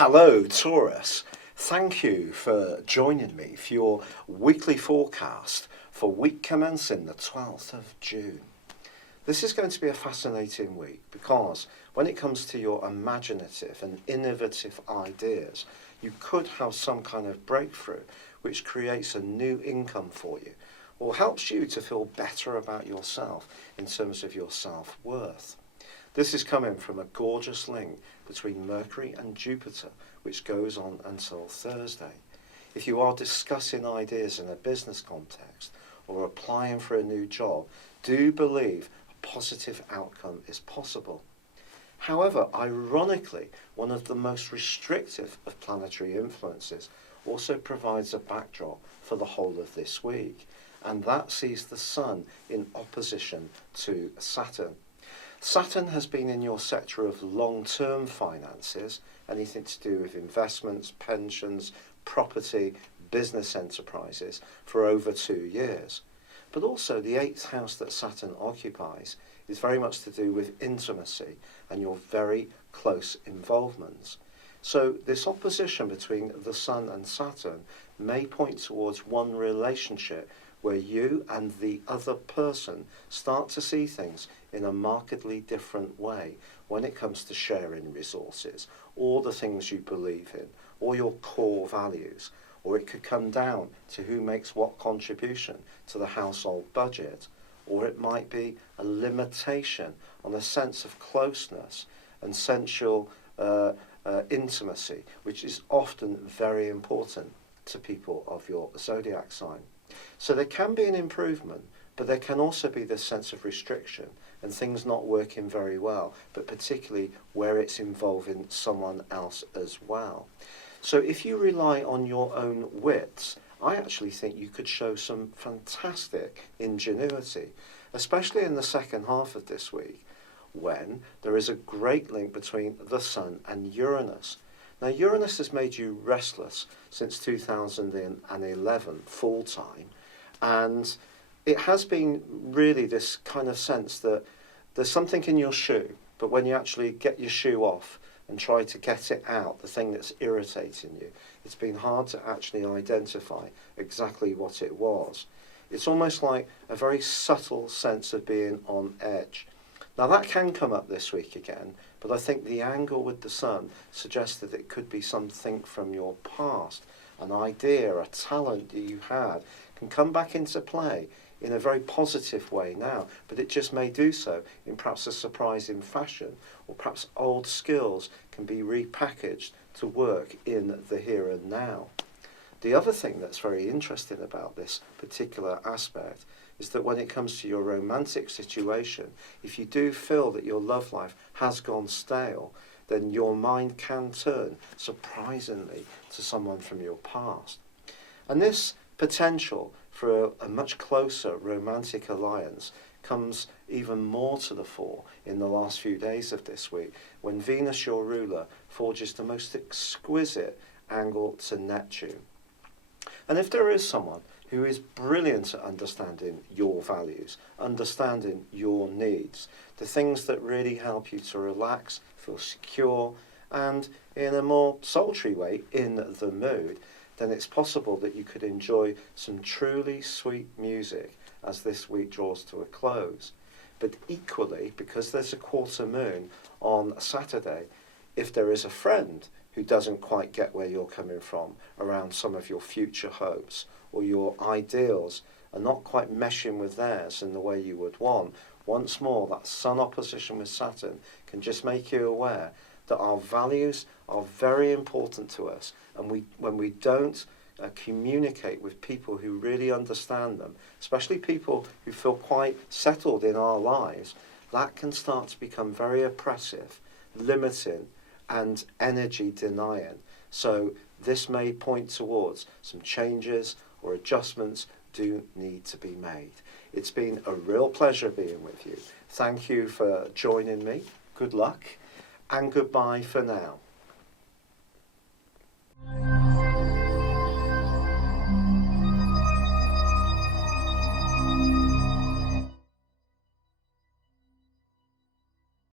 Hello, Taurus. Thank you for joining me for your weekly forecast for week commencing the 12th of June. This is going to be a fascinating week because when it comes to your imaginative and innovative ideas, you could have some kind of breakthrough which creates a new income for you or helps you to feel better about yourself in terms of your self-worth. This is coming from a gorgeous link between Mercury and Jupiter, which goes on until Thursday. If you are discussing ideas in a business context or applying for a new job, do believe a positive outcome is possible. However, ironically, one of the most restrictive of planetary influences also provides a backdrop for the whole of this week, and that sees the Sun in opposition to Saturn. Saturn has been in your sector of long-term finances, anything to do with investments, pensions, property, business enterprises, for over 2 years. But also the 8th house that Saturn occupies is very much to do with intimacy and your very close involvements. So this opposition between the Sun and Saturn may point towards one relationship where you and the other person start to see things in a markedly different way when it comes to sharing resources or the things you believe in or your core values. Or it could come down to who makes what contribution to the household budget, or it might be a limitation on a sense of closeness and sensual intimacy, which is often very important to people of your zodiac sign. So there can be an improvement, but there can also be this sense of restriction and things not working very well, but particularly where it's involving someone else as well. So if you rely on your own wits, I actually think you could show some fantastic ingenuity, especially in the second half of this week, when there is a great link between the Sun and Uranus. Now, Uranus has made you restless since 2011, full time, and it has been really this kind of sense that there's something in your shoe, but when you actually get your shoe off and try to get it out, the thing that's irritating you, it's been hard to actually identify exactly what it was. It's almost like a very subtle sense of being on edge. Now that can come up this week again, but I think the angle with the Sun suggests that it could be something from your past, an idea, a talent that you had, can come back into play in a very positive way now, but it just may do so in perhaps a surprising fashion, or perhaps old skills can be repackaged to work in the here and now. The other thing that's very interesting about this particular aspect is that when it comes to your romantic situation, if you do feel that your love life has gone stale, then your mind can turn, surprisingly, to someone from your past. And this potential for a much closer romantic alliance comes even more to the fore in the last few days of this week, when Venus, your ruler, forges the most exquisite angle to Neptune. And if there is someone who is brilliant at understanding your values, understanding your needs, the things that really help you to relax, feel secure, and in a more sultry way, in the mood, then it's possible that you could enjoy some truly sweet music as this week draws to a close. But equally, because there's a quarter moon on Saturday, if there is a friend who doesn't quite get where you're coming from around some of your future hopes, or your ideals are not quite meshing with theirs in the way you would want, once more that Sun opposition with Saturn can just make you aware that our values are very important to us, and when we don't communicate with people who really understand them, especially people who feel quite settled in our lives, that can start to become very oppressive, limiting, and energy denying. So this may point towards some changes or adjustments do need to be made. It's been a real pleasure being with you. Thank you for joining me. Good luck and goodbye for now.